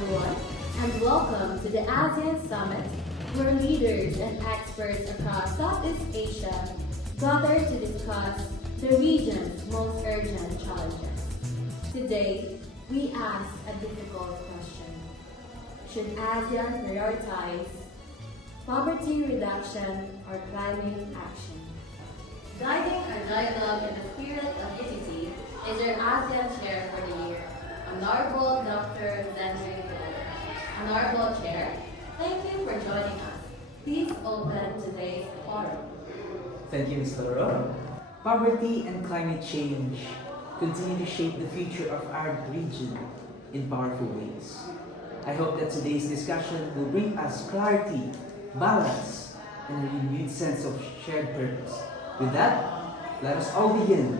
everyone, and welcome to the ASEAN Summit, where leaders and experts across Southeast Asia gather to discuss the region's most urgent challenges. Today, we ask a difficult question. Should ASEAN prioritize poverty reduction or climate action? Guiding our dialogue in the spirit of unity is our ASEAN Chair for the year, Honorable Dr. Zandri. Honorable Chair, thank you for joining us. Please open today's forum. Thank you, Ms. Loro. Poverty and climate change continue to shape the future of our region in powerful ways. I hope that today's discussion will bring us clarity, balance, and a renewed sense of shared purpose. With that, let us all begin.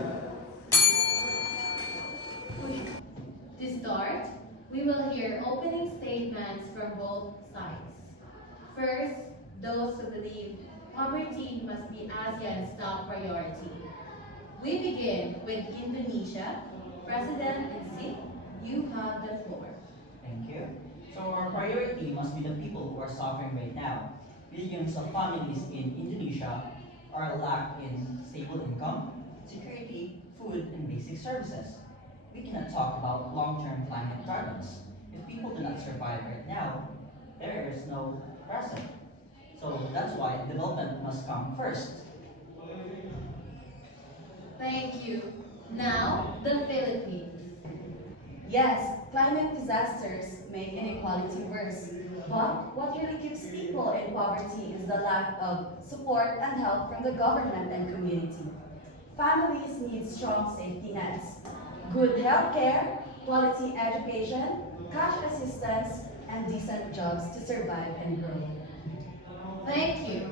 To start, we will hear opening statements from both sides. First, those who believe poverty must be ASEAN's top priority. We begin with Indonesia. President Crisi, you have the floor. Thank you. So our priority must be the people who are suffering right now. Millions of families in Indonesia are lack in stable income, security, food, and basic services. We cannot talk about long-term climate problems. If people do not survive right now, there is no present. So that's why development must come first. Thank you. Now, the Philippines. Yes, climate disasters make inequality worse. But what really keeps people in poverty is the lack of support and help from the government and community. Families need strong safety nets, good health care, quality education, cash assistance, and decent jobs to survive and grow. Thank you.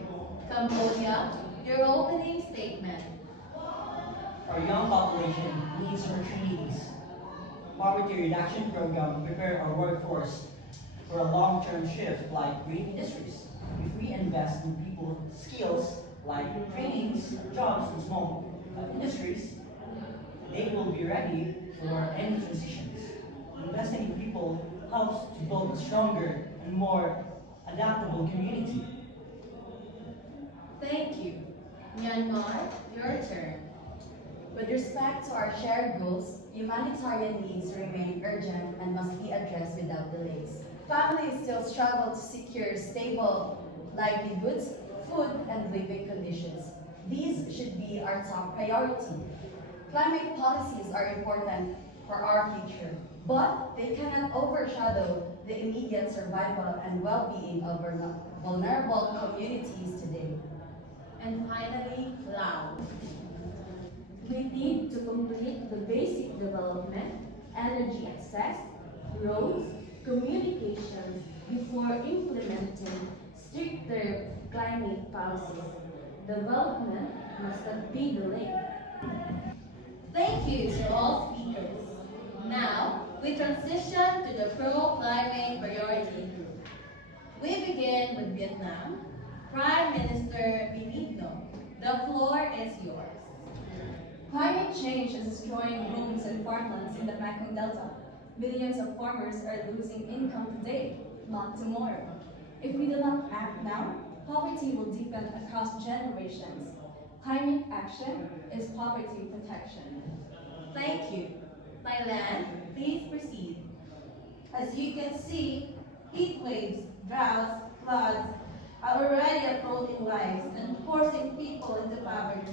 Cambodia, your opening statement. Our young population needs our trainees. Poverty reduction program prepare our workforce for a long-term shift like green industries. If we invest in people's skills like trainings, jobs in small industries, they will be ready for any transitions. Investing in people helps to build a stronger and more adaptable community. Thank you. Myanmar, your turn. With respect to our shared goals, humanitarian needs remain urgent and must be addressed without delays. Families still struggle to secure stable livelihoods, food, and living conditions. These should be our top priority. Climate policies are important for our future, but they cannot overshadow the immediate survival and well-being of our vulnerable communities today. And finally, Laos. We need to complete the basic development, energy access, roads, communications before implementing stricter climate policies. Development must not be delayed. Thank you to all speakers. Now, we transition to the pro-climate priority group. We begin with Vietnam. Prime Minister Benigno, the floor is yours. Climate change is destroying homes and farmlands in the Mekong Delta. Millions of farmers are losing income today, not tomorrow. If we do not act now, poverty will deepen across generations. Climate action is poverty protection. Thank you. Thailand, please proceed. As you can see, heat waves, droughts, floods are already approaching lives and forcing people into poverty.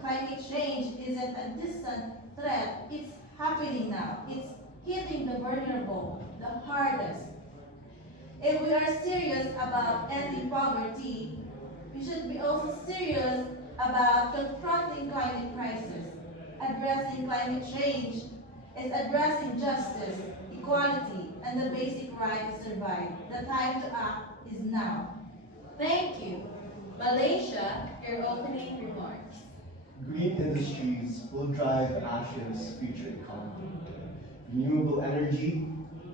Climate change isn't a distant threat, it's happening now. It's hitting the vulnerable the hardest. If we are serious about ending poverty, we should be also serious about confronting climate crisis. Addressing climate change is addressing justice, equality, and the basic right to survive. The time to act is now. Thank you. Malaysia, your opening remarks. Green industries will drive ASEAN's future economy. Renewable energy,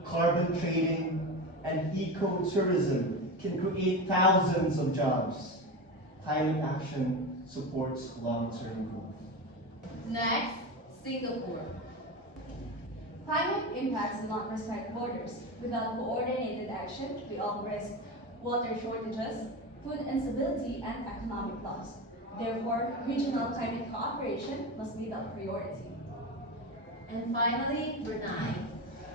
carbon trading, and eco-tourism can create thousands of jobs. Climate action supports long-term growth. Next, Singapore. Climate impacts do not respect borders. Without coordinated action, we all risk water shortages, food instability, and economic loss. Therefore, regional climate cooperation must be the priority. And finally, for 9.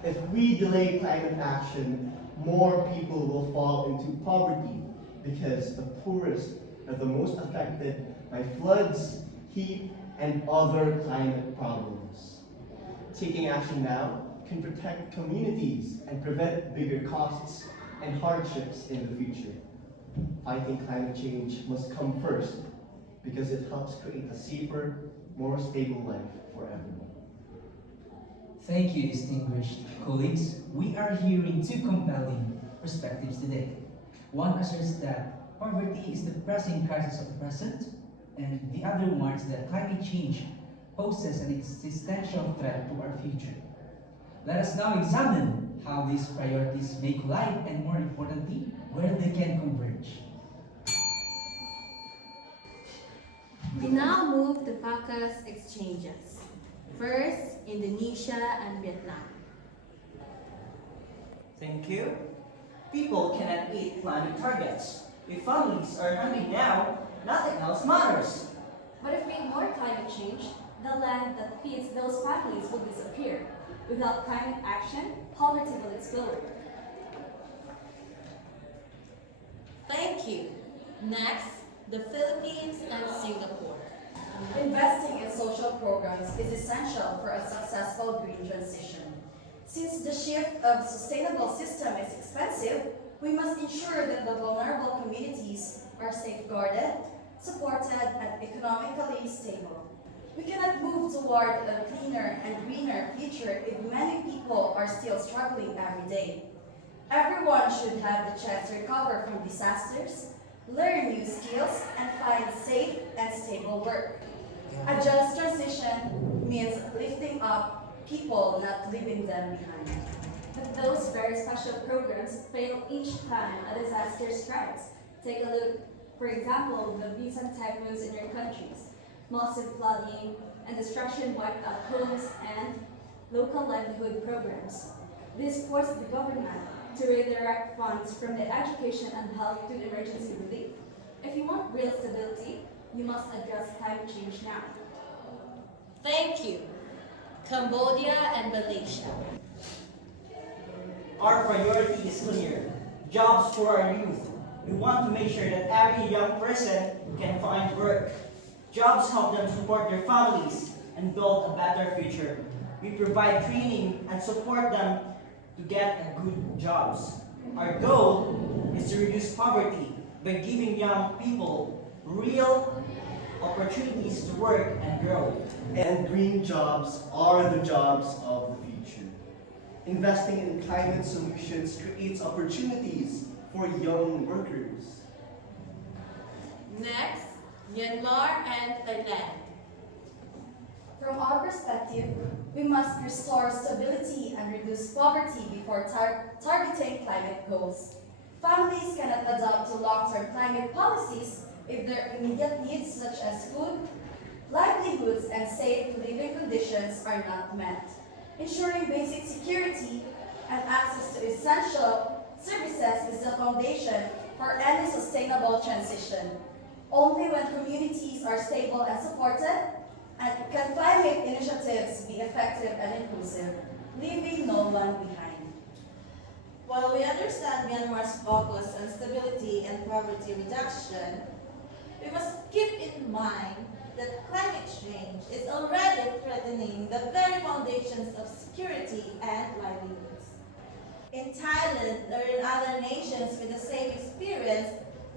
If we delay climate action, more people will fall into poverty because the poorest are the most affected by floods, heat, and other climate problems. Taking action now can protect communities and prevent bigger costs and hardships in the future. Fighting climate change must come first because it helps create a safer, more stable life for everyone. Thank you, distinguished colleagues. We are hearing two compelling perspectives today. One asserts that poverty is the pressing crisis of the present, and the other warns that climate change poses an existential threat to our future. Let us now examine how these priorities may collide and, more importantly, where they can converge. We now move to Vodcast exchanges. First, Indonesia and Vietnam. Thank you. People cannot eat climate targets. If families are hungry now, nothing else matters. But if we ignore climate change, the land that feeds those families will disappear. Without climate action, poverty will explode. Thank you. Next, the Philippines and Singapore. Investing in social programs is essential for a successful green transition. Since the shift of sustainable system is expensive, we must ensure that the vulnerable communities are safeguarded, supported, and economically stable. We cannot move toward a cleaner and greener future if many people are still struggling every day. Everyone should have the chance to recover from disasters, learn new skills, and find safe and stable work. A just transition means lifting up people, not leaving them behind. But those very special programs fail each time a disaster strikes. Take a look, for example, the recent typhoons in your countries. Massive flooding and destruction wiped out homes and local livelihood programs. This forced the government to redirect funds from the education and health to emergency relief. If you want real stability, you must address climate change now. Thank you. Cambodia and Malaysia. Our priority is clear. Jobs for our youth. We want to make sure that every young person can find work. Jobs help them support their families and build a better future. We provide training and support them to get good jobs. Our goal is to reduce poverty by giving young people real opportunities to work and grow. And green jobs are the jobs of the future. Investing in climate solutions creates opportunities for young workers. Next, Myanmar and Thailand. From our perspective, we must restore stability and reduce poverty before targeting climate goals. Families cannot adopt to long-term climate policies if their immediate needs such as food, livelihoods, and safe living conditions are not met. Ensuring basic security and access to essential services is the foundation for any sustainable transition. Only when communities are stable and supported can climate initiatives be effective and inclusive, leaving no one behind. While we understand Myanmar's focus on stability and poverty reduction, we must keep in mind that climate change is already threatening the very foundations of security and livelihoods. In Thailand or in other nations with the same experience,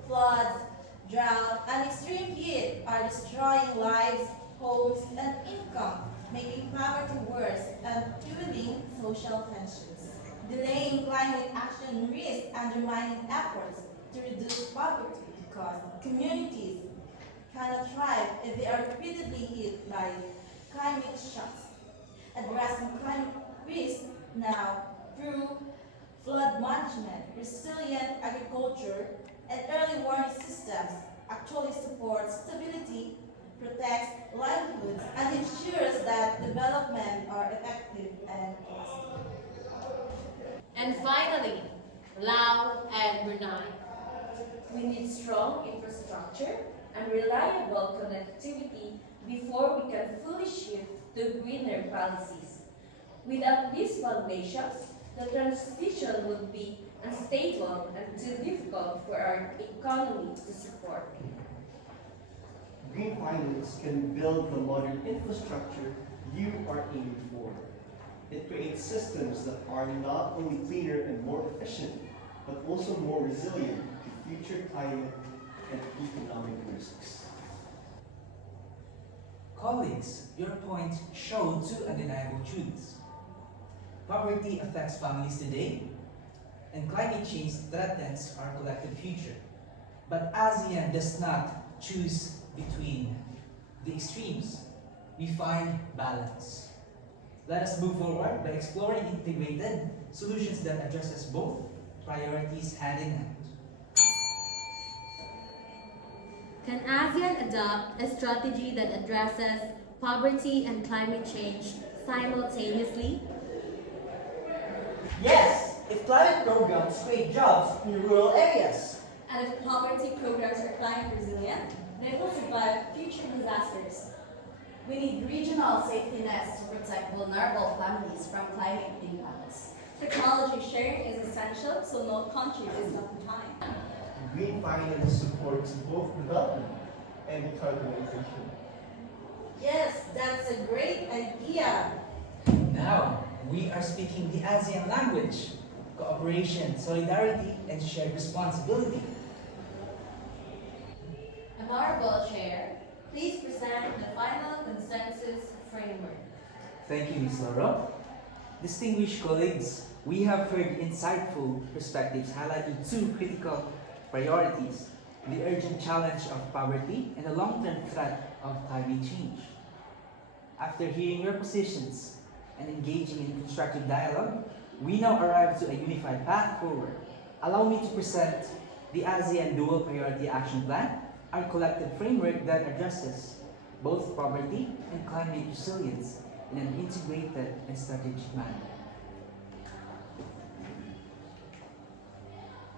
floods, drought, and extreme heat are destroying lives, homes, and income, making poverty worse and fueling social tensions. Delaying climate action risks undermining efforts to reduce poverty because communities cannot thrive if they are repeatedly hit by climate shocks. Addressing climate risk now through flood management, resilient agriculture, and early warning systems actually supports stability, protects livelihoods, and ensures that development are effective and lasting. And finally, Lao and Brunei. We need strong infrastructure and reliable connectivity before we can fully shift to greener policies. Without these foundations, the transition would be unstable and too difficult for our economy to support. Green finance can build the modern infrastructure you are aiming for. It creates systems that are not only cleaner and more efficient, but also more resilient to future climate and economic risks. Colleagues, your points show two undeniable truths. Poverty affects families today, and climate change threatens our collective future. But ASEAN does not choose between the extremes. We find balance. Let us move forward by exploring integrated solutions that addresses both priorities hand in hand. Can ASEAN adopt a strategy that addresses poverty and climate change simultaneously? Yes, if climate programs create jobs in rural areas. And if poverty programs are climate resilient, they will survive future disasters. We need regional safety nets to protect vulnerable families from climate impacts. Technology sharing is essential so no country is left behind. Green finance supports both development and decarbonization. Yes, that's a great idea. Now, we are speaking the ASEAN language: cooperation, solidarity, and shared responsibility. Honorable Chair, please present the final consensus framework. Thank you, Ms. Laura. Distinguished colleagues, we have heard insightful perspectives highlighting two critical priorities: the urgent challenge of poverty and the long-term threat of climate change. After hearing your positions and engaging in constructive dialogue, we now arrive to a unified path forward. Allow me to present the ASEAN Dual Priority Action Plan, our collective framework that addresses both poverty and climate resilience in an integrated and strategic manner.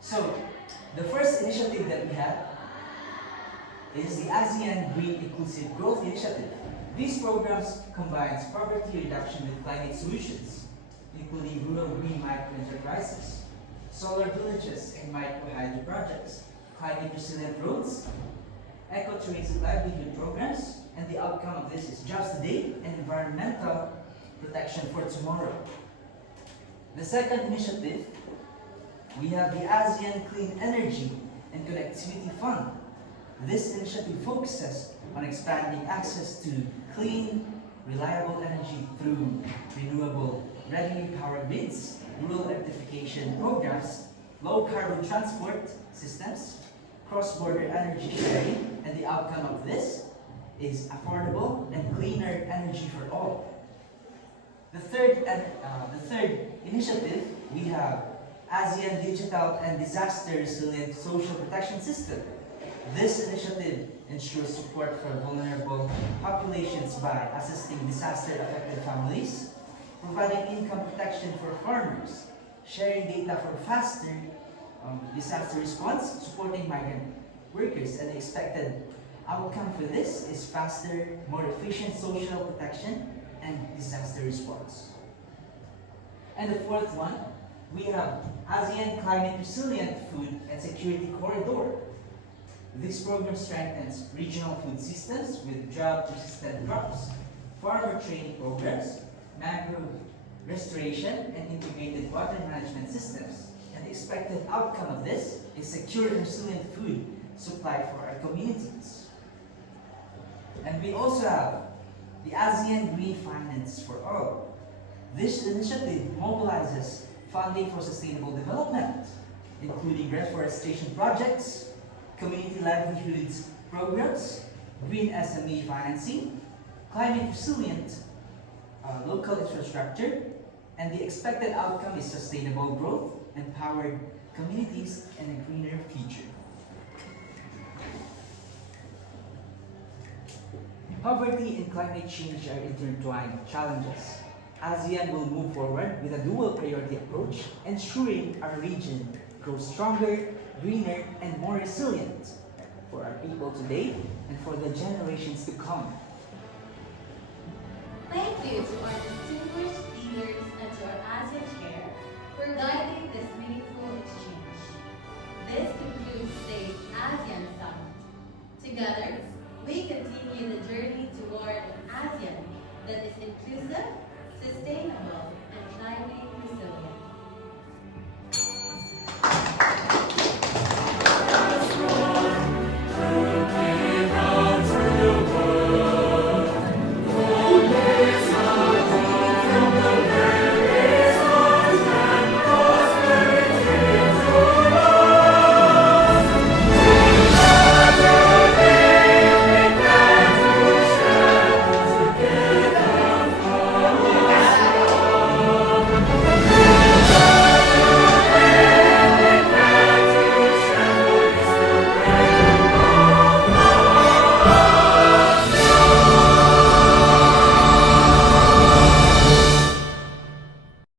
So, the first initiative that we have is the ASEAN Green Inclusive Growth Initiative. These programs combines poverty reduction with climate solutions, including rural green micro-enterprises, solar villages and micro-hydro projects, climate resilient roads, eco-tourism livelihood programs, and the outcome of this is jobs today and environmental protection for tomorrow. The second initiative, we have the ASEAN Clean Energy and Connectivity Fund. This initiative focuses on expanding access to clean, reliable energy through renewable, readily powered grids, rural electrification programs, low carbon transport systems, cross-border energy sharing, and the outcome of this is affordable and cleaner energy for all. The third initiative, we have ASEAN Digital and Disaster Resilient Social Protection System. This initiative ensures support for vulnerable populations by assisting disaster-affected families, providing income protection for farmers, sharing data for faster disaster response, supporting migrant workers, and the expected outcome for this is faster, more efficient social protection and disaster response. And the fourth one, we have ASEAN Climate Resilient Food and Security Corridor. This program strengthens regional food systems with drought-resistant crops, farmer training programs, mangrove restoration, and integrated water management systems. And the expected outcome of this is secure and resilient food supply for our communities. And we also have the ASEAN Green Finance for All. This initiative mobilizes funding for sustainable development, including reforestation projects, community livelihoods programs, green SME financing, climate resilient local infrastructure, and the expected outcome is sustainable growth, empowered communities, and a greener future. Poverty and climate change are intertwined challenges. ASEAN will move forward with a dual priority approach, ensuring our region grows stronger, greener, and more resilient for our people today and for the generations to come. Thank you to our distinguished leaders and to our ASEAN Chair for guiding this